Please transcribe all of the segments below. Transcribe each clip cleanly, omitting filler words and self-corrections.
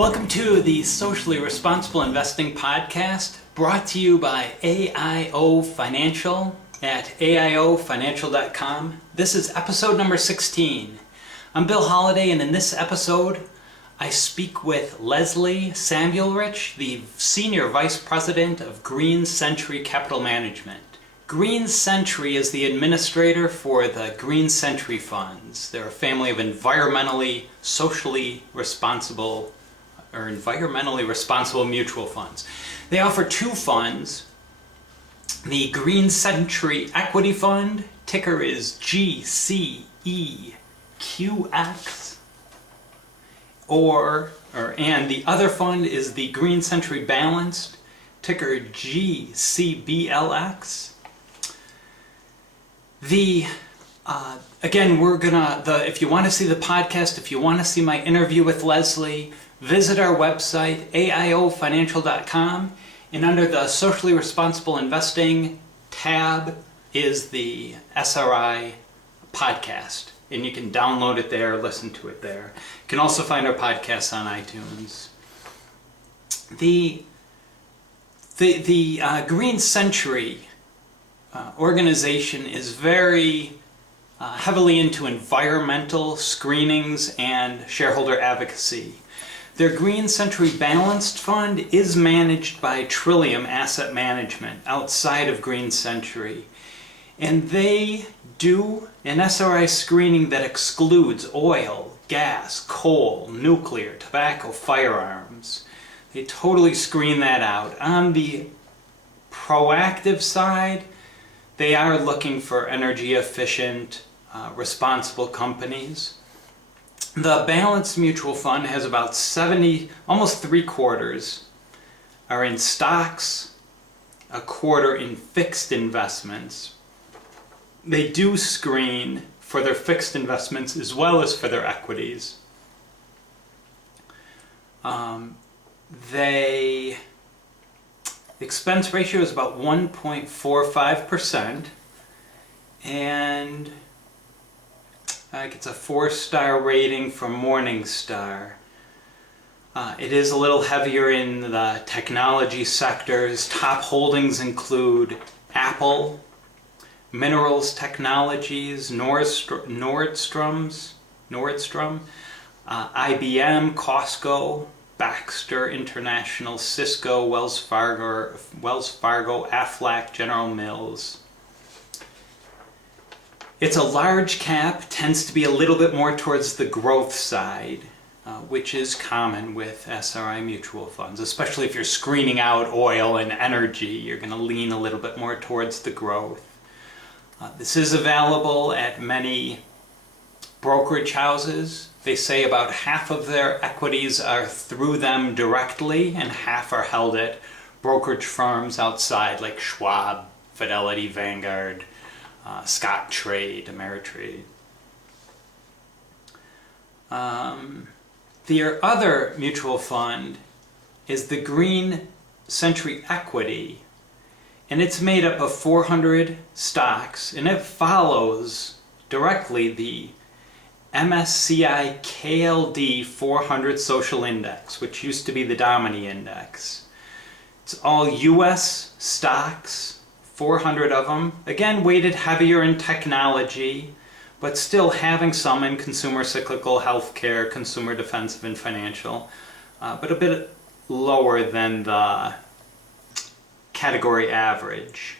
Welcome to the Socially Responsible Investing Podcast, brought to you by AIO Financial at AIOfinancial.com. This is episode number 16. I'm Bill Holiday, and in this episode, I speak with Leslie Samuelrich, the Senior Vice President of Green Century Capital Management. Green Century is the administrator for the Green Century Funds. They're a family of environmentally responsible mutual funds. They offer two funds. The Green Century Equity Fund, ticker is GCEQX, and the other fund is the Green Century Balanced, ticker GCBLX. Again, if you want to see the podcast, if you want to see my interview with Leslie, visit our website, AIOfinancial.com, and under the Socially Responsible Investing tab is the SRI podcast, and you can download it there, listen to it there. You can also find our podcasts on iTunes. The Green Century organization is very heavily into environmental screenings and shareholder advocacy. Their Green Century Balanced Fund is managed by Trillium Asset Management outside of Green Century, and they do an SRI screening that excludes oil, gas, coal, nuclear, tobacco, firearms. They totally screen that out. On the proactive side, they are looking for energy efficient, responsible companies. The Balanced Mutual Fund has about 70, almost 3/4 are in stocks, 1/4 in fixed investments. They do screen for their fixed investments as well as for their equities. The expense ratio is about 1.45%, and it's a 4-star rating from Morningstar. It is a little heavier in the technology sectors. Top holdings include Apple, Minerals Technologies, Nordstrom, IBM, Costco, Baxter International, Cisco, Wells Fargo, Aflac, General Mills. It's a large cap, tends to be a little bit more towards the growth side, which is common with SRI mutual funds, especially if you're screening out oil and energy. You're going to lean a little bit more towards the growth. This is available at many brokerage houses. They say about half of their equities are through them directly, and half are held at brokerage firms outside like Schwab, Fidelity, Vanguard, Scottrade, Ameritrade. The other mutual fund is the Green Century Equity, and it's made up of 400 stocks, and it follows directly the MSCI KLD 400 Social Index, which used to be the Domini Index. It's all U.S. stocks, 400 of them. Again, weighted heavier in technology, but still having some in consumer cyclical, healthcare, consumer defensive, and financial, but a bit lower than the category average.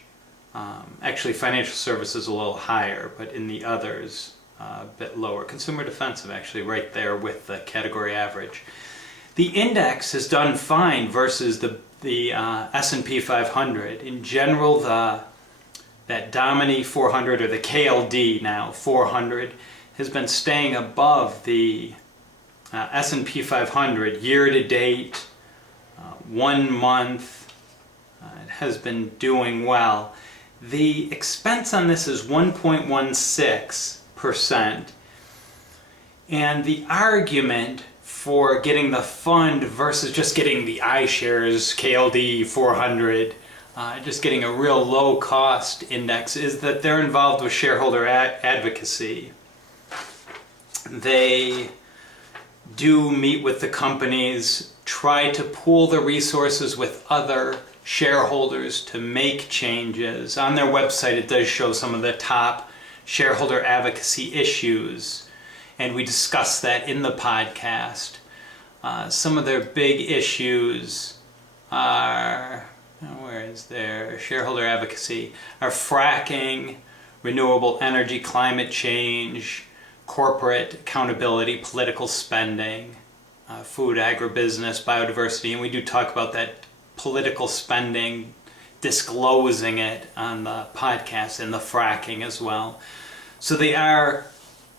Actually, financial services a little higher, but in the others, a bit lower. Consumer defensive actually right there with the category average. The index has done fine versus the S&P 500. In general, that Domini 400, or the KLD now 400, has been staying above the S&P 500 year to date, 1 month. It has been doing well. The expense on this is 1.16%, and the argument for getting the fund versus just getting the iShares KLD 400, just getting a real low cost index, is that they're involved with shareholder advocacy. They do meet with the companies, try to pool the resources with other shareholders to make changes. On their website it does show some of the top shareholder advocacy issues, and we discuss that in the podcast. Some of their big issues are, where is their shareholder advocacy, are fracking, renewable energy, climate change, corporate accountability, political spending, food, agribusiness, biodiversity, and we do talk about that political spending, disclosing it on the podcast, and the fracking as well. So they are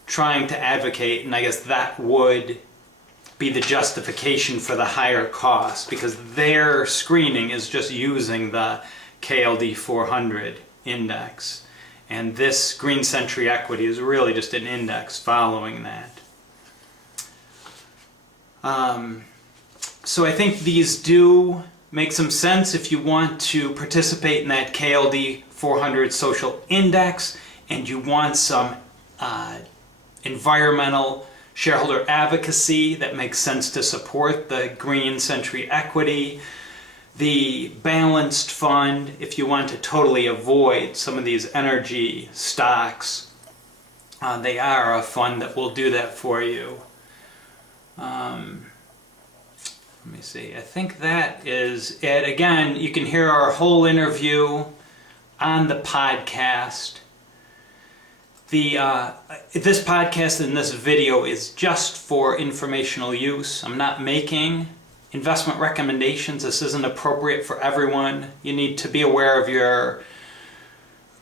trying to advocate, and I guess that would be the justification for the higher cost, because their screening is just using the KLD 400 index, and this Green Century Equity is really just an index following that. So I think these do make some sense if you want to participate in that KLD 400 social index and you want some environmental shareholder advocacy that makes sense to support the Green Century Equity. The Balanced Fund, if you want to totally avoid some of these energy stocks, they are a fund that will do that for you. Let me see, I think that is it. Again, you can hear our whole interview on the podcast. This podcast and this video is just for informational use. I'm not making investment recommendations. This isn't appropriate for everyone. You need to be aware of your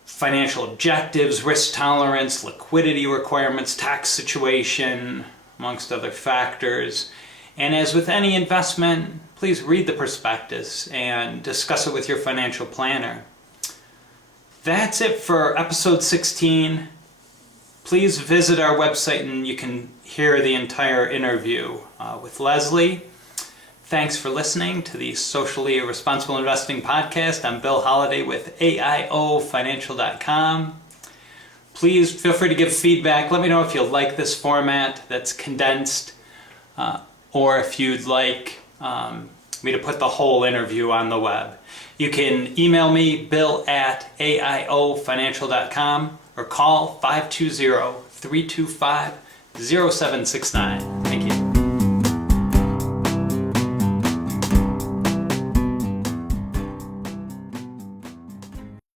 financial objectives, risk tolerance, liquidity requirements, tax situation, amongst other factors. And as with any investment, please read the prospectus and discuss it with your financial planner. That's it for episode 16. Please visit our website and you can hear the entire interview with Leslie. Thanks for listening to the Socially Responsible Investing Podcast. I'm Bill Holliday with AIOfinancial.com. Please feel free to give feedback. Let me know if you like this format that's condensed, or if you'd like me to put the whole interview on the web. You can email me, bill@aiofinancial.com, or call 520-325-0769.